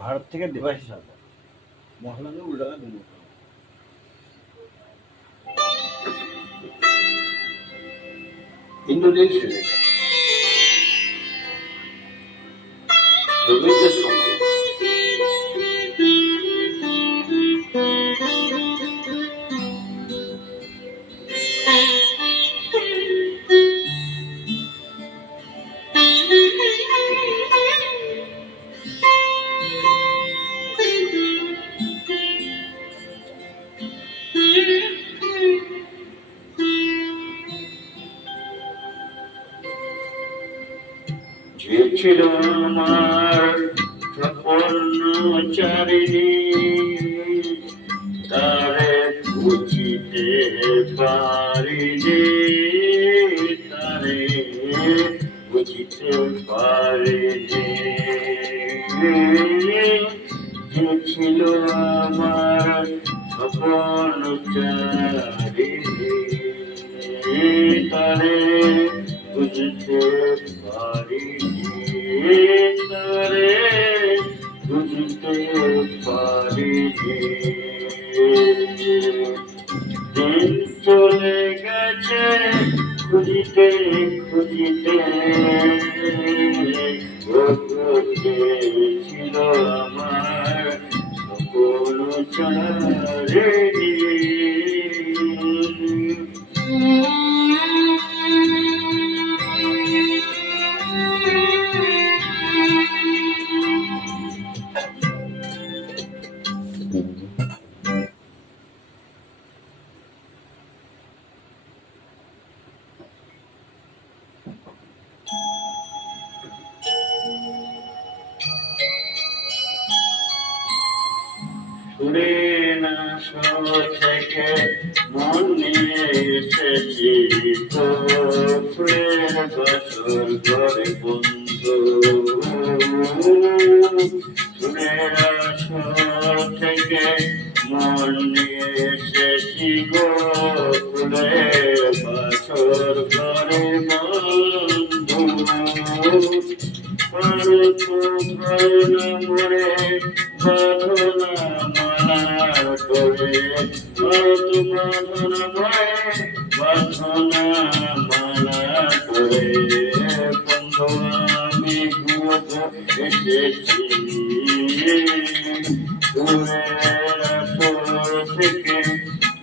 ভারত থেকে দেবাশিস হালদার। মশলা দিয়ে উল্টা দেবো। ইন্দোনেশিয়া রবীন্দ্রসঙ্গীত যে ছিল আমার স্বপ্ন চারিণী তারে বুঝিতে পারিনি তারে বুঝিতে পারিনি যে ছিল আমার স্বপ্ন চারিণী তারে বুঝতে পারিনি তারে বুঝতে পারিনি দিন চলে গেছে খুঁজিতে খুঁজিতে ছিল আমার সকল চারিণী সুরে না থেকে মন নিয়ে এসেছি ফুলের বাসর ঘরে বন্ধু সুরের আসর থেকে মন নিয়ে এসেছি গো ফুলের বাসর ঘরে বন্ধু মরে বাঁধনা মালার করে বাঁধনা মালা করে বন্ধু আমি এসেছি দূরের আসর থেকে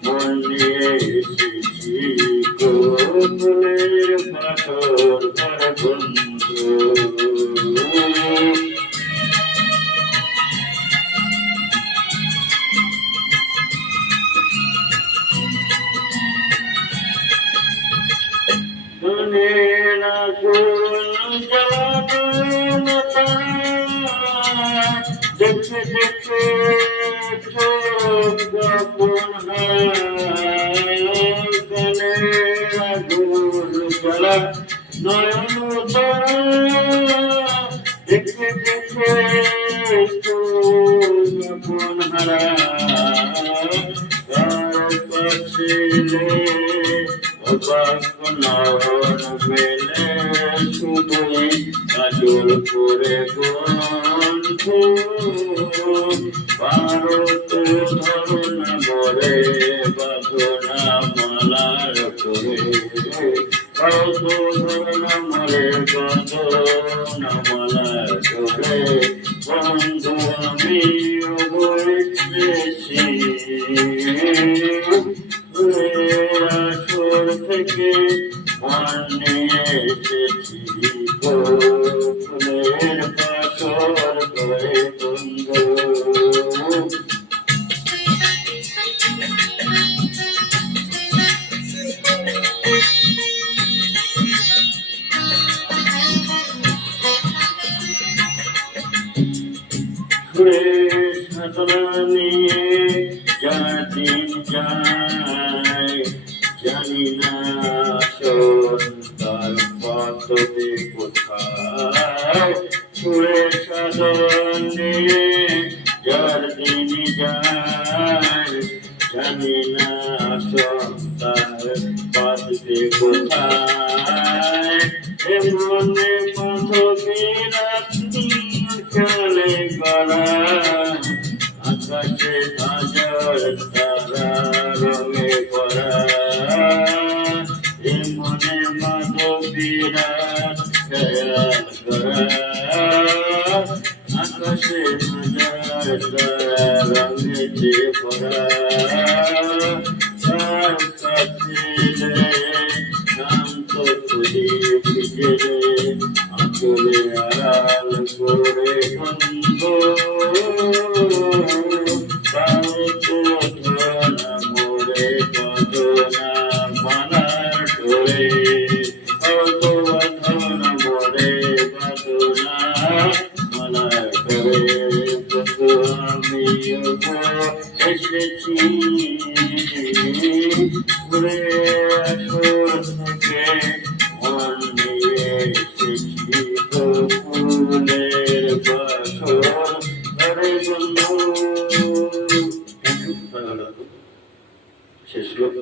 মন নিয়ে এসেছি গোলের বাসর ঘর বন্ধু মনের আগুন জ্বালানো দেখে দেখে চোখ গোপন মনের আগুন জ্বালা নয়ন দেখে দেখে চোখ গোপন হারা তার কাছে নয়ন মেলে শুধুই কাজল করে বন্ধু ভারত ধরনা মরে বাঁধনা মালার করে ভারত ধরনা মরে বাঁধনা মালার করে বন্ধু আমি বলেছি আসর থেকে মন নিয়ে এসেছি ফুলের বাসর করে বন্ধু সাধনা নিয়ে যাদিন যায় জানি না সন্তান পথে কোথায় সুরে সাধন নিয়ে যার দিন যায় জানি না সন্তান পথে কোথায় মনে মধুবীরা চলে করা আকাশে হাজার তারা রঙে করা এ মনে মাধবী রাত খেয়াল করা আকাশে হাজার তারা রঙেতে করা তার কাছে শান্ত খুলি ফিরে আঁচলে আড়াল করে বন্ধ মোরে কত না মানার ঢোরে কত বাঁধন মোরে কত না মানার ঢোরে বন্ধু আমি এসেছি ঘুরে আসর থেকে মন নিয়ে এসেছি তো ফুলের বাসর ঘরে বন্ধু শেষ হলো।